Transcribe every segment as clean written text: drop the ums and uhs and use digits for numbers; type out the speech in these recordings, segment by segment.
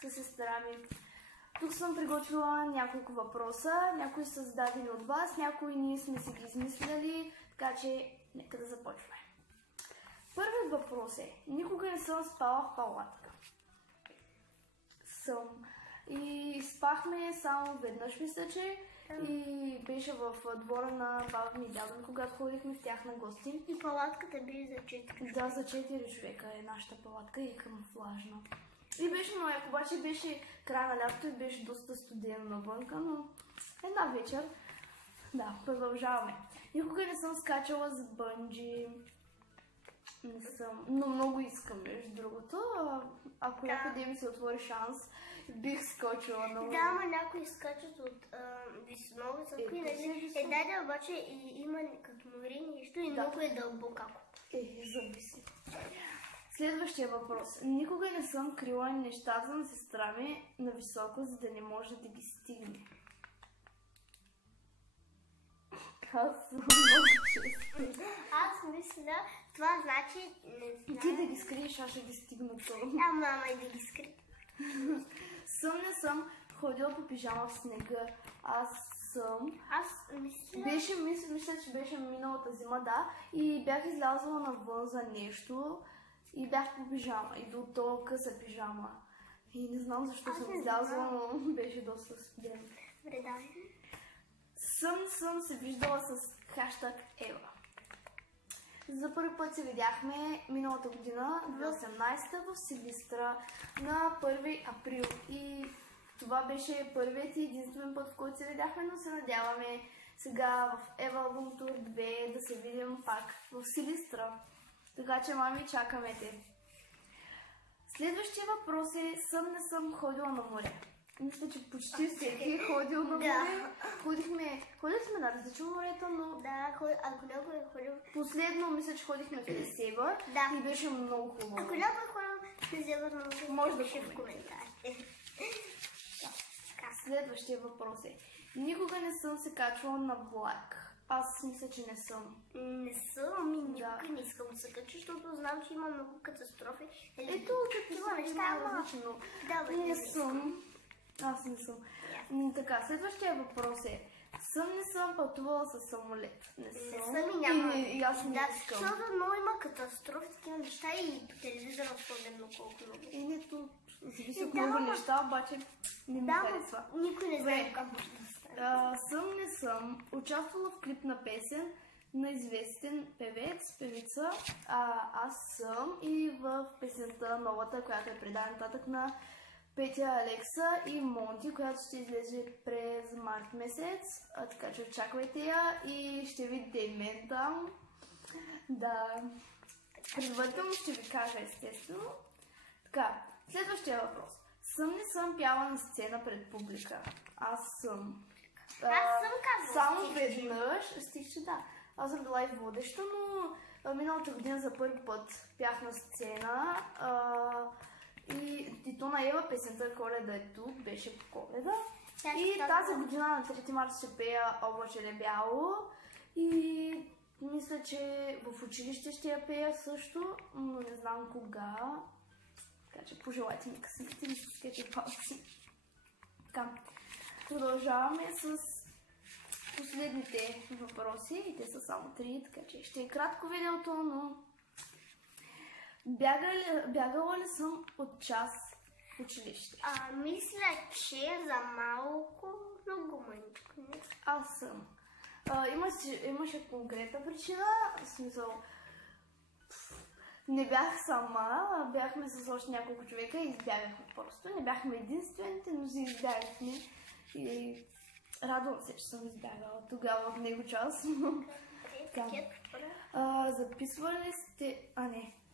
с сестра ми. Тук съм приготвила няколко въпроса, някои са зададени от вас, някои ние сме си ги измисляли, така че нека да започваме. Първият въпрос е: никога не съм спала в палатка. И спахме само веднъж, мисля, че, и беше в двора на баба ми и дядо ми, когато ходихме в тях на гости. И палатката беше за 4 човека. Да, за 4 човека е нашата палатка и камуфлажна. И беше много яко, обаче беше края на лятото и беше доста студено навънка, но една вечер, да, продължаваме. Никога не съм скачала с бънджи. Не съм, но много искам, между другото. Ако някъде ми се отвори шанс, бих скочила много. Да, ама някои скачат от много високо. Да, обаче има като море нещо и много е дълбоко. Зависи. Следващия въпрос. Никога не съм крила нещата на сестра ми на високо, за да не може да ги стигне. Аз съм много често. Аз мисля, това значи не знам. Ти да ги скриеш, аз ще ги стигна това. Мама и да ги скри. Не съм ходила по пижама в снега. Аз мисля... Мисля, че беше миналата зима, да. И бях излязла навън за нещо. И бях по пижама. И до толкова къса пижама. И не знам защо съм излязла, но беше доста студено. Вреда. Съм се виждала с хаштаг Ева. За първи път се видяхме миналата година, 2018 в Силистра, на 1 април. И това беше първият и единствен път, в който се видяхме, но се надяваме сега в Ева Албум Тур 2 да се видим пак в Силистра. Така че, мами, чакаме те. Следващия въпрос е: не съм ходила на море. Мисля, че почти всеки е ходил на море. Ходили сме на различни морета, но... Да, ако някой е ходил... Последно, мисля, че ходихме в Есебър и беше много хубаво. Ако някой е ходил в Есебър, може да пише в коментарите. Следващия въпрос е: никога не съм се качвала на влак. Аз мисля, че не съм. Не съм и никога не искам да се кача, защото знам, че има много катастрофи. Ето, такива неща е различно. Не съм. Аз не съм. Така, следващия въпрос е: не съм пътувала с самолет. Не съм и няма. И аз не искам. Защото много има катастрофи, такива неща и по телевизора особено колко много. Нето, зависи от много неща, обаче не ми харесва. Никой не знае как може да стане. Не съм участвала в клип на песен на известен певец, певица. Аз съм и в песента новата, която е предадена нататък на Петя, Алекса и Монти, която ще излезе през март месец. Така че очаквайте я и ще видите и мен там. Да, предварително ще ви кажа, естествено. Така, следващия въпрос. Не съм пяла на сцена пред публика. Аз съм. Аз съм казала. Само веднъж, стихче, да. Аз съм била и водеща, но миналата година за първи път пях на сцена. И то на Ева песента "Коледа е тук" беше по Коледа. И тази година на 3 марта ще пея "Облаче бяло". И мисля, че в училище ще я пея също, но не знам кога. Така че пожелайте ми късмет и ми стискайте палци. Така, продължаваме с последните въпроси. И те са само 3, така че ще е кратко видеото, но... Бягала ли съм от час в училище? Мисля, че за малко, много мъничко. Аз съм. Имаше конкретна причина, в смисъл... Не бях сама, бяхме с още няколко човека и избягахме просто. Не бяхме единствените, но си избягахме. И радвам се, че съм избягала тогава в него час. Записвали ли сте...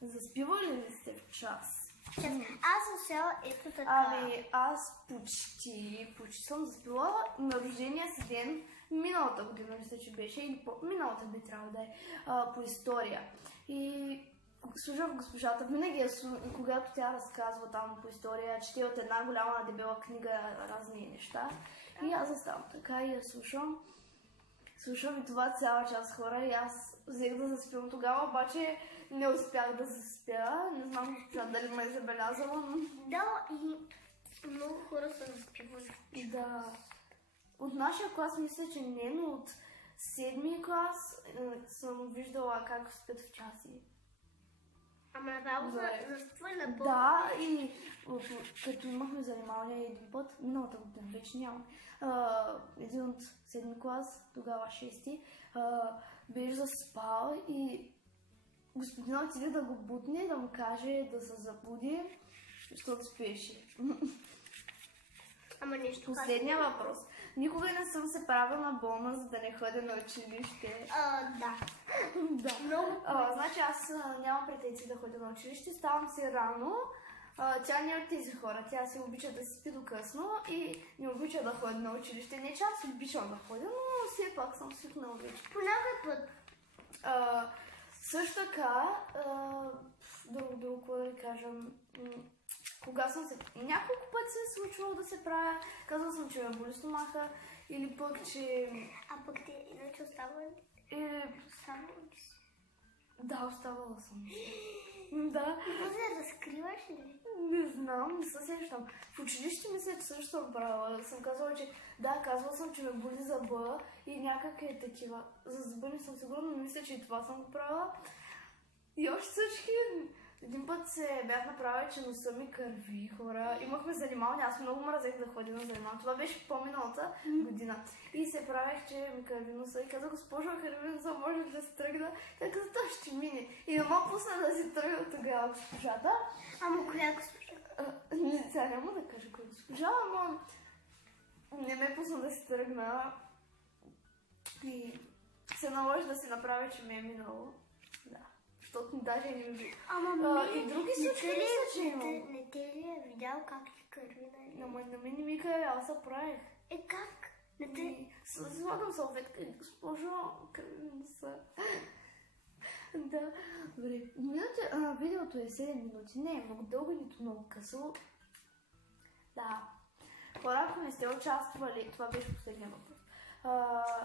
Заспивали ли сте в час? Аз съм села ето така. Аз почти съм заспила на рождения си ден миналата година, мисля, че беше, или миналата би трябвало да е, по история. И слушах госпожата, винаги, когато тя разказва там по история, чете от една голяма дебела книга разни неща. И аз заставам така и я слушам. Слушам и това цяла част хора и аз взех да заспивам тогава, обаче не успях да заспя. Не знам дали ме е забелязала, но... Да, и Много хора са заспивали. Да. От нашия клас мисля, че не, но от 7-ми клас съм виждала как спят в часи. Ама направо заспивали на пълно. Да, и като имахме занимание един път, миналата година вече няма. Един от 7-ми клас, тогава 6-ти, беше заспал и господина отиде да го бутне, да му каже да се забуди, защото спеше. Ама нещо Последния въпрос. Никога не съм се правила болна, за да не ходя на училище. Да. Да. Много. Значи аз нямам претенции да ходя на училище, ставам си рано. Тя не е от тези хора, тя си обича да си спи до късно и не обича да ходи на училище. Не че аз обичам да ходя, но все пак съм свикнала вече. Понякога път. Също така, друго, какво да ви кажам, кога съм се... Няколко пъти се е случвало да се правя, казвала съм, че ме боли стомаха, или пък, че... А пък ти иначе остава ли? Оставала ли си? Да, оставала съм. Да. Може да разкриваш ли? Не знам, не се сещам. В училище мисля, че също съм правила. Съм казвала, че... Да, казвала съм, че ме боли зъба и някак е такива. За зъба не съм сигурна, но мисля, че и това съм го правила. И още всички... Един път се бях направила, че носа ми кърви, хора. Имахме занимални, аз много мразех да ходя на занимални. Това беше по-миналата година. И се правех, че ми кърви носа и каза, госпожо, кърви носа, може ли да се тръгна? Тя каза, то ще мине. И не мога пусна да си тръгна тогава госпожата. Ама коя госпожа? Сега няма да кажа коя госпожа, ама не ме пусна да си тръгна. И се наложи да си направя, че ми е минало. Да. Защото даже не ми... и други случаи мисля, че има. Не те ли е видял как ти кърви, нали? На мен не ми кърви, аз се правих. Как? Не те... Слагам салфетка и госпожо, кърви не са. Да, добре. Видеото е 7 минути, не е много дълго, нито много късо. Да. Хора, ако не сте участвали, това беше последния въпрос.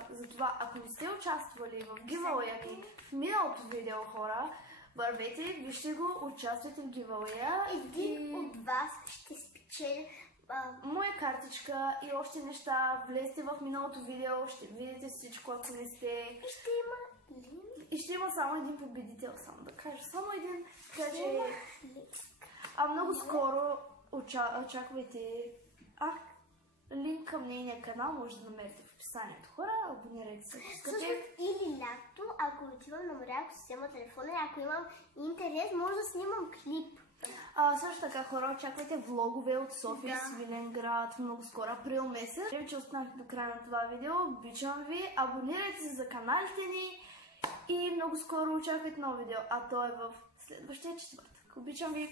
Затова, ако не сте участвали в гивауея ми, в миналото видео, хора, вървете, вижте го, участвайте в гивауея. Един от вас ще спечели моя картичка и още неща. Влезте в миналото видео, ще видите всичко, ако не сте. И ще има линк. И ще има само един победител, само да кажа. Само един. Така че... Линк. много скоро очаквайте. Линк към нейния канал може да намерите в описанието. Хора, абонирайте се. Или лято, ако отивам на море, ако си взема телефона, ако имам интерес, може да снимам клип. Също така, хора, очаквайте влогове от София, Свиленград, много скоро, април месец. Че останахте до края на това видео. Обичам ви, абонирайте се за каналите ни и много скоро очаквайте ново видео, а то е в следващия четвъртък. Обичам ви!